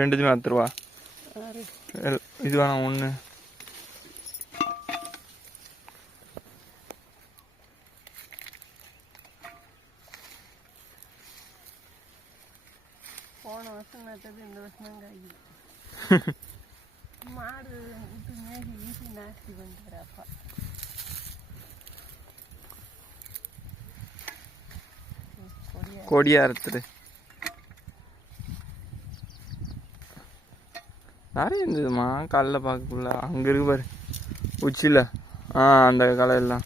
ரெண்டுமே 10 ரூபா. இது வேணாம் ஒன்று. போன வருஷம் நட்டது இந்த வருஷம் தான் காய்க்குது. மாடு விட்டு மேகி வீசி நாஸ்தி பண்ணிட்டாரு அப்பா. கொடியா இருக்குது நிறைய இருந்ததுமா காலைல பார்க்கக்குள்ள. அங்கே இருக்கு பாரு உச்சியில். அந்த கலையெல்லாம்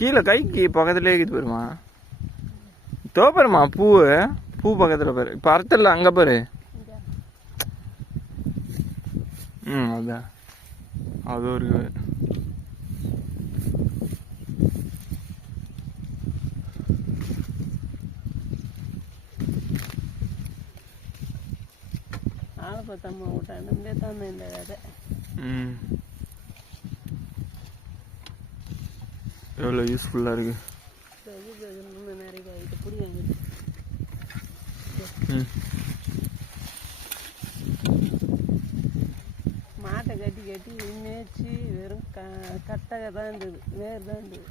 கீழே கைக்கு பக்கத்துலேயே இருக்குது பாருமா. தோப்பாருமா பூ பக்கத்தில் பாரு. இப்போ அறுத்தல அங்கே பாரு. அதான் அதுவும் இருக்கு. ஆளப்பத்தம்மா விட்டாண்டே தான் இந்த கதை. எவ்வளோ யூஸ்ஃபுல்லாக இருக்கு. நிறைய காய்கிட்ட பிடிக்காங்க. மாட்டை கட்டி கட்டி மேய்ச்சி வெறும் கட்டகை தான் இருந்தது, வேர் தான் இருந்தது.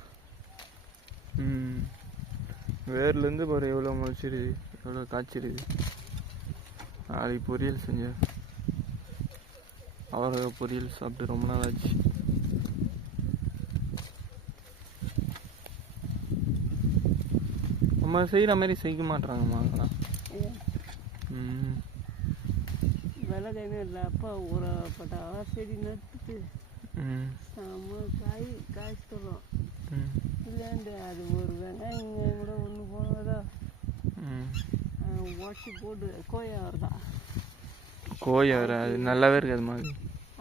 வேர்லேருந்து பாரு எவ்வளோ முளைச்சிருக்கு, எவ்வளோ காய்ச்சிருக்கு. நாளைக்கு பொரியல் செஞ்சேன். அவரை பொரியல் சாப்பிட்டு ரொம்ப நாள் ஆச்சு. நம்ம செய்கிற மாதிரி செய்ய மாட்டாங்கம்மா அதெல்லாம். விலை கைமே இல்லை. அப்பா ஊறப்பட்ட செடி நட்டுட்டு செம்ம காய்ச்சிட்டோம். இல்லையாண்டு அது ஒரு வெங்காயம் இங்கே கூட ஒன்று போனதா உடச்சி போட்டு கோயாவர் தான். கோயாவர் அது நல்லாவே இருக்காது மாதிரி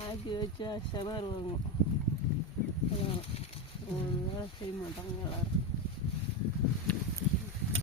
ஆக்கி வச்சா செனார் வாங்கும். ஒரு வேலை செய்ய மாட்டாங்க எல்லாரும்.